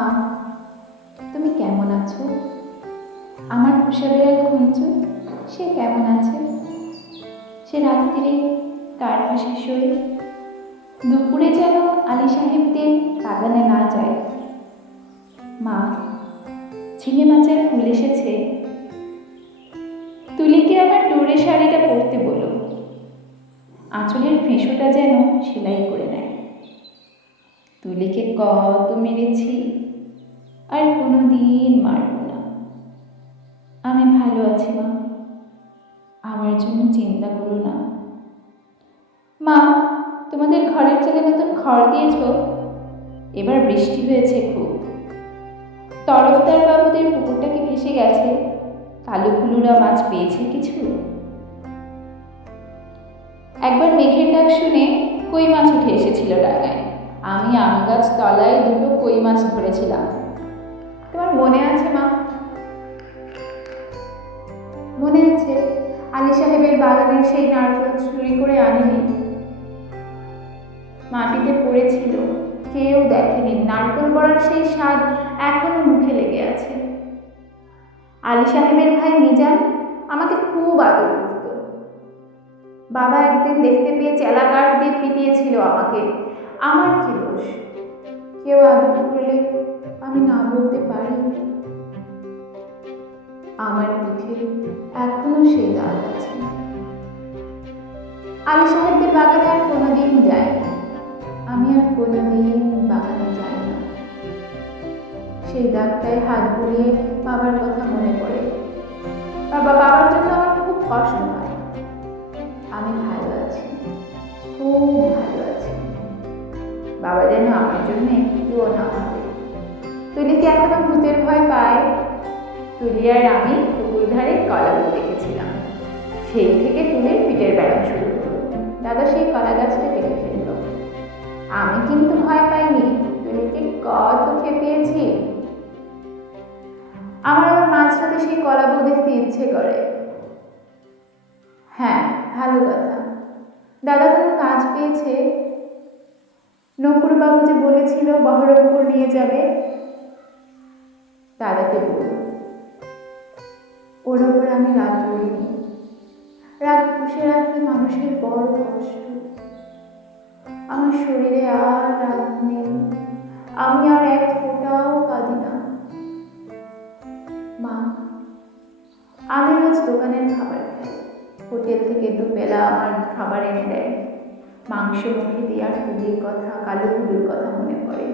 মা, তুমি কেমন আছো? আমার বিড়াল খুঁজছো সে কেমন আছে? সে রাত্রিরে কার পাশে শোয়? দুপুরে যেন আলী সাহেবদের বাগানে না যায়। মা ঝিঙে মাছের ফুল এসেছে। তুলিকে আমার ডোরে শাড়িটা পরতে বলো। আঁচলের ফেঁসোটা যেন সেলাই করে নেয়। তুলিকে কত মেরেছি। আর কোনো দিন মারব না। আমি ভালো আছি, মা। আমার জন্য চিন্তা করো না। মা, তোমাদের ঘরের চালে নতুন খড় দিয়েছ? এবার বৃষ্টি হয়েছে খুব। তরফদার বাবুদের পুকুরটা কি ভেসে গেছে। কালো কুলুরা মাছ পেয়েছে কিছু? একবার মেঘের ডাক শুনে কই মাছ উঠে এসেছিল ডাঙায় আমি আম গাছ তলায় দুটো কই মাছ ধরেছিলাম। তোমার মনে আছে, মা? মনে আছে? আলী সাহেবের বাগানের সেই নারকেল চুরি করে আনিনি। মাটিতে পড়েছিল, কেউ দেখেনি। নারকেল বড়ার সেই স্বাদ এখনও মুখে লেগে আছে। আলী সাহেবের ভাই নিজাম আমাকে খুব আদর করত। বাবা একদিন দেখতে পেয়ে চেলা কাঠ দিয়ে পিটিয়েছিল আমাকে। আমার কি দোষ? কেউ আদর করলে আমি না বলতে পারি। আমার মুখে এখনও সেই দাগ আছে। আলী সাহেবদের বাগানে আর কোনোদিন যাই না। আমি আর কোনোদিন বাগানে যাই না। সেই দাগটায় হাত বুলিয়ে বাবার কথা মনে পড়ে। বাবা, বাবার জন্য আমার খুব কষ্ট হয়। কি এখনও ভূতের ভয় পায়। তুলি আর আমি পুকুর ধারে কলা দেখেছিলাম সেই থেকে তুলির পিঠের বেড়া শুরু দাদা সেই কলা গাছটা কেটে ফেলল। আমি কিন্তু ভয় পাইনি। তুলিকে কত খেপিয়েছি আমার আবার মাঝরাতে সেই কলা বউ দেখতে ইচ্ছে করে। হ্যাঁ ভালো কথা। দাদা কোনো কাজ পেয়েছে? নকুরবাবু যে বলেছিল বহরমপুর নিয়ে যাবে দাদাকে বলল, ওর ওপর আমি রাগ করিনি। রাগ পুষে রাখলে মানুষের বড় কষ্ট। আমার শরীরে আর রাগ নেই। আমি আর এক ফোঁটাও কাঁদি না। মা, আমি রোজ দোকানের খাবার খাই। হোটেল থেকে দুবেলা আমার খাবার এনে দেয়। মাংস মুখে দেওয়ার পুলির কথা, কালো পুলির কথা মনে পড়ে।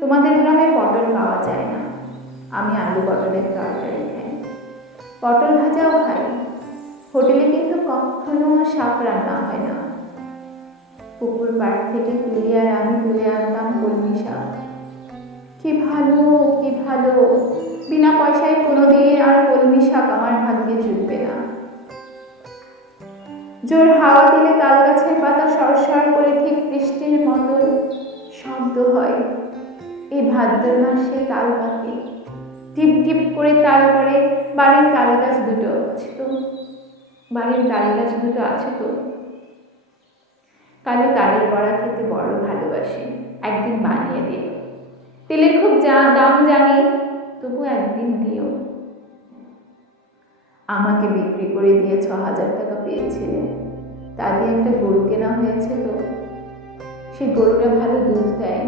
তোমাদের গ্রামে পটল পাওয়া যায় না। আমি আলু পটলের তরকারি খাই। পটল ভাজাও খাই। হোটেলে কিন্তু কখনো শাক রান্না হয় না। পুকুর পাড় থেকে তুলে আর আমি তুলে আনতাম কলমি শাক। কি ভালো কি ভালো। বিনা পয়সায় কোনোদিন আর কলমি শাক আমার ভাগ্যে জুটবে না। জোর হাওয়া দিলে তাল গাছের পাতা সরসর করে ঠিক বৃষ্টির মতন শব্দ হয়। এই ভাদ্র মাসে তাল পাকে টিপ টিপ করে তাল করে বাড়ির তাল গাছ দুটো আছে তো? বাড়ির তাল গাছ দুটো আছে তো? কালো তালের বড়া খেতে বড় ভালোবাসি, একদিন বানিয়ে দিও তেলের খুব যা, দাম জানি, তবু একদিন দিও। আমাকে বিক্রি করে দিয়ে ছ হাজার টাকা পেয়েছিলে তা দিয়ে একটা গরু কেনা হয়েছে তো? সেই গরুটা ভালো দুধ দেয়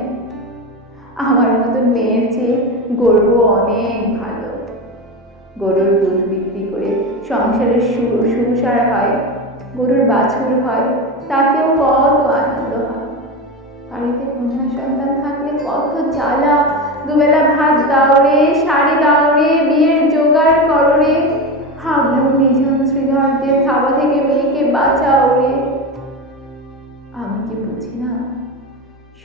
আমার মতন মেয়ের চেয়ে গরু অনেক ভালো। গরুর দুধ বিক্রি করে সংসারের সংসার হয়, গরুর বাছুর হয়, তাতেও কত আনন্দ হয়। বাড়িতে কন্যা সন্তান থাকলে কত জ্বালা। দুবেলা ভাত দাওরে শাড়ি দাওরে বিয়ের জোগাড় কররে হাবলু নিজন শ্রীধরদের থাবা থেকে মেয়েকে বাঁচাও রে। আমি কি বুঝি না?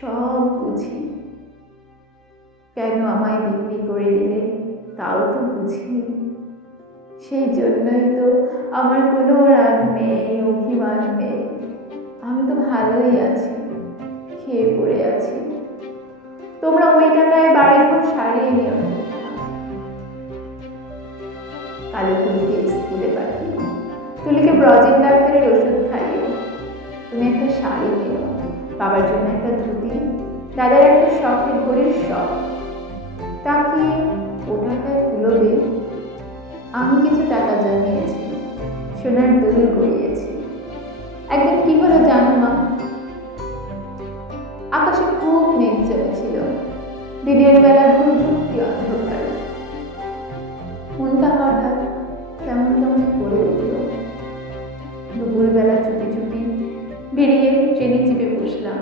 সব বুঝি। কেন আমায় বিক্রি করে দিলে? তাও তো বুঝি সেই জন্যই তো আমার কোনো রাগ নেই, অভিমান নেই। আমি তো ভালোই আছি, খেয়ে পড়ে আছি। তোমরা ওই টাকায় বাড়ি ঘর সারিয়ে নিও। কালো তুলিকে স্কুলে পাঠিয়ে তুলিকে ব্রজেন ডাক্তারের ওষুধ খাইও তুমি একটা শাড়ি কিনো বাবার জন্য একটা ধুতি। দাদার একটা শখের ঘড়ির শখ। তাকে ও টাকায় কুলোবে আমি কিছু টাকা জমিয়েছি সোনার দোল গড়িয়েছি একদিন কি হলো জানো মা? আকাশে খুব মেঘ জমেছিল দিনের বেলা ভর্তি অন্ধকার। মনটা হঠাৎ কেমন কেমন করে উঠল। দুপুরবেলা চুপি চুপি বেরিয়ে ট্রেনে চেপে বসলাম।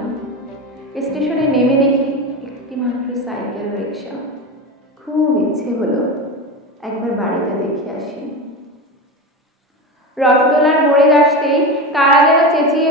স্টেশনে নেমে দেখি একটি মাত্র সাইকেল রিক্সা খুব ইচ্ছে হলো একবার বাড়িটা দেখে আসি। রথতলার মোড়ে আসতেই কারা যেন চেঁচিয়ে